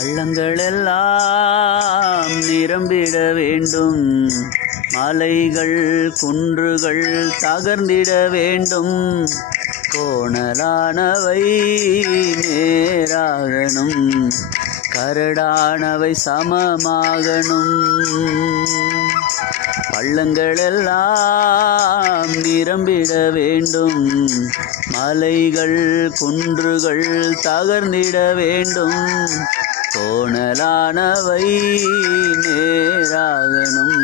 பள்ளங்களெல்லாம் நிரம்பிட வேண்டும், மலைகள் குன்றுகள் தகர்ந்திட வேண்டும், கோணலானவை நேராகணும், கரடானவை சமமாகணும். பள்ளங்களெல்லாம் நிரம்பிட வேண்டும், மலைகள் குன்றுகள் தகர்ந்திட வேண்டும், கோணலானவை நேராகணும்,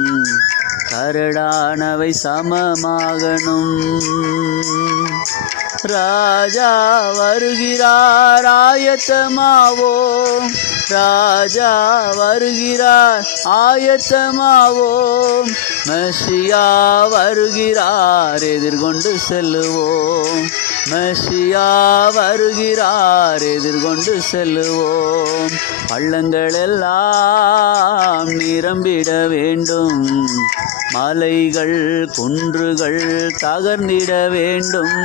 கரடானவை சமமாகணும். ராஜா வருகிறார் ஆயத்தமாவோம், ராஜா வருகிறார் ஆயத்தமாவோம், மெசியா வருகிறார் எதிர்கொண்டு செல்லுவோம், மெசியா வருகிறார் எதிர்கொண்டு செல்லுவோம். பள்ளங்களெல்லாம் நிரம்பிட வேண்டும், மலைகள் குன்றுகள் தகர்ந்திட வேண்டும்,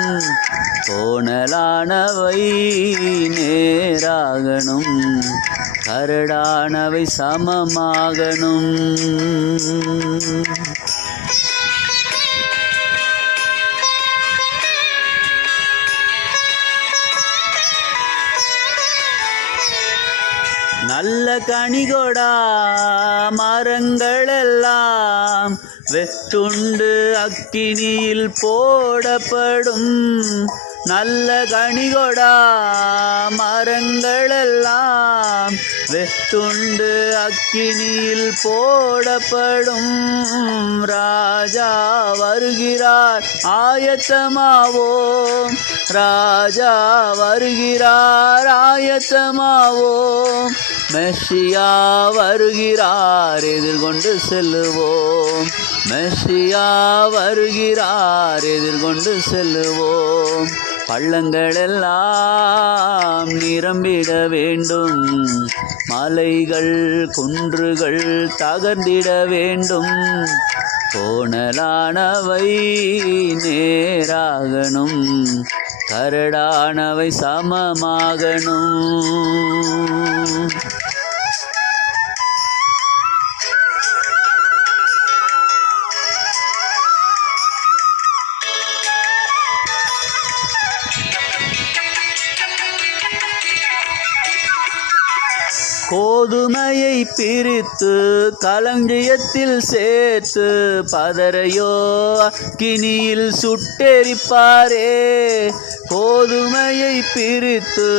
கோணலானவை நேராகணும், கரடானவை சமமாகணும். நல்ல கனிகொடா மரங்களெல்லாம் வெட்டுண்டு அக்கினியில் போடப்படும், நல்ல கனிகொடா மரங்களெல்லாம் வெட்டுண்டு அக்கினியில் போடப்படும். ராஜா வருகிறார் ஆயத்தமாவோம், ராஜா வருகிறார் ஆயத்தமாவோம், மெசியா வருகிறார் எதிர்கொண்டு செல்லுவோம், மெசியா வருகிறார் எதிர்கொண்டு செல்லுவோம். பள்ளங்களெல்லாம் நிரம்பிட வேண்டும், மலைகள் குன்றுகள் தகர்ந்திட வேண்டும், கோணலானவை நேராகணும், கரடானவை சமமாகணும். கோதுமையை பிரித்து களஞ்சியத்தில் சேர்த்து பதரையோ அக்கினியில் சுட்டெரிப்பாரே, கோதுமையை பிரித்து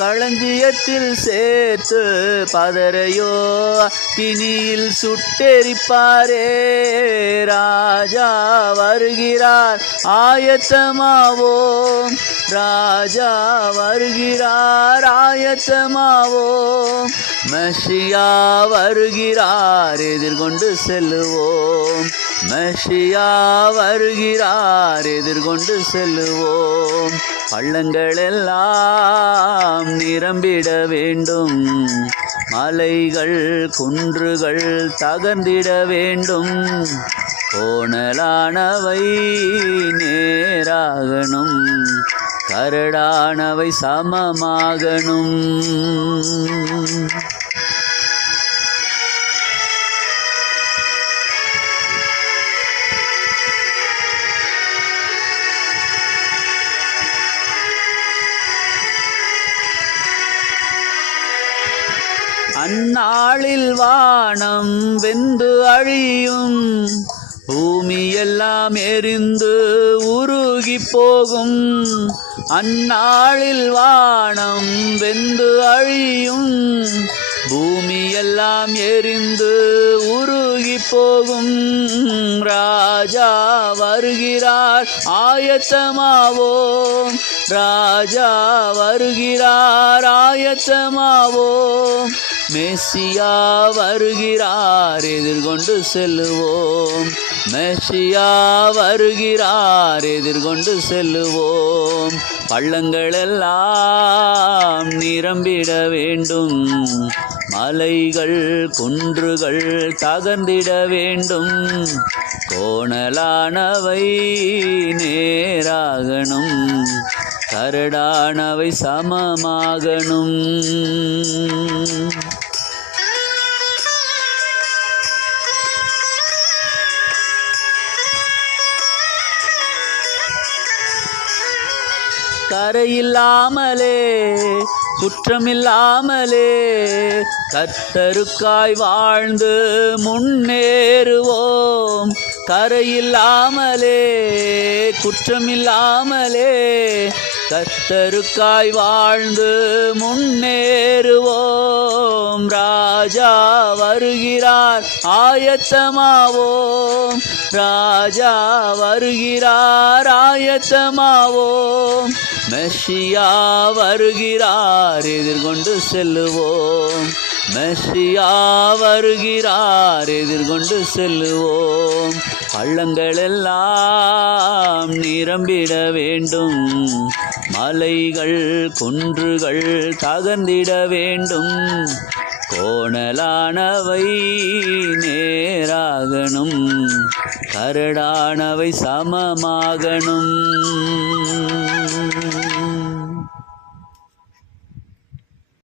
களஞ்சியத்தில் சேர்த்து பதரையோ அக்கினியில் சுட்டெரிப்பாரே. ராஜா வருகிறார் ஆயத்தமாவோம், ராஜா வருகிறார் ஆயத்தமாவோம், மெசியா வருகிறார் எதிர்கொண்டு செல்லுவோம், மெசியா வருகிறார் எதிர்கொண்டு செல்லுவோம். பள்ளங்களெல்லாம் நிரம்பிட வேண்டும், மலைகள் குன்றுகள் தகர்ந்திட வேண்டும், கோணலானவை நேராகணும், கரடானவை சமமாகணும். அந்நாளில் வானம் வெந்து அழியும், பூமியெல்லாம் எரிந்து உருகி போகும், அந்நாளில் வானம் வெந்து அழியும், பூமியெல்லாம் எரிந்து உருகி போகும். ராஜா வருகிறார் ஆயத்தமாவோம், ராஜா வருகிறார் ஆயத்தமாவோம், மெசியா வருகிறார் எதிர்கொண்டு செல்லுவோம், மெசியா வருகிறார் எதிர்கொண்டு செல்லுவோம். பள்ளங்களெல்லாம் நிரம்பிட வேண்டும், மலைகள் குன்றுகள் தகர்ந்திட வேண்டும், கோணலானவை நேராகணும், கரடானவை சமமாகணும். கரையில்லாமலே குற்றமில்லாமலே கர்த்தருக்காய் வாழ்ந்து முன்னேறுவோம். கரையில்லாமலே குற்றமில்லாமலே கர்த்தருக்காய் வாழ்ந்து முன்னேறுவோம். ராஜா வருகிறார் ஆயத்தமாவோம். ராஜா வருகிறார் ஆயத்தமாவோம். மெஷியா வருகிறார் எதிர்கொண்டு செல்லுவோம். மெஷியா வருகிறார் எதிர்கொண்டு செல்லுவோம். பள்ளங்களெல்லாம் நிரம்பிட வேண்டும். மலைகள் குன்றுகள் தகர்ந்திட வேண்டும். கோணலானவை நேராகணும். கரடானவை சமமாகணும்.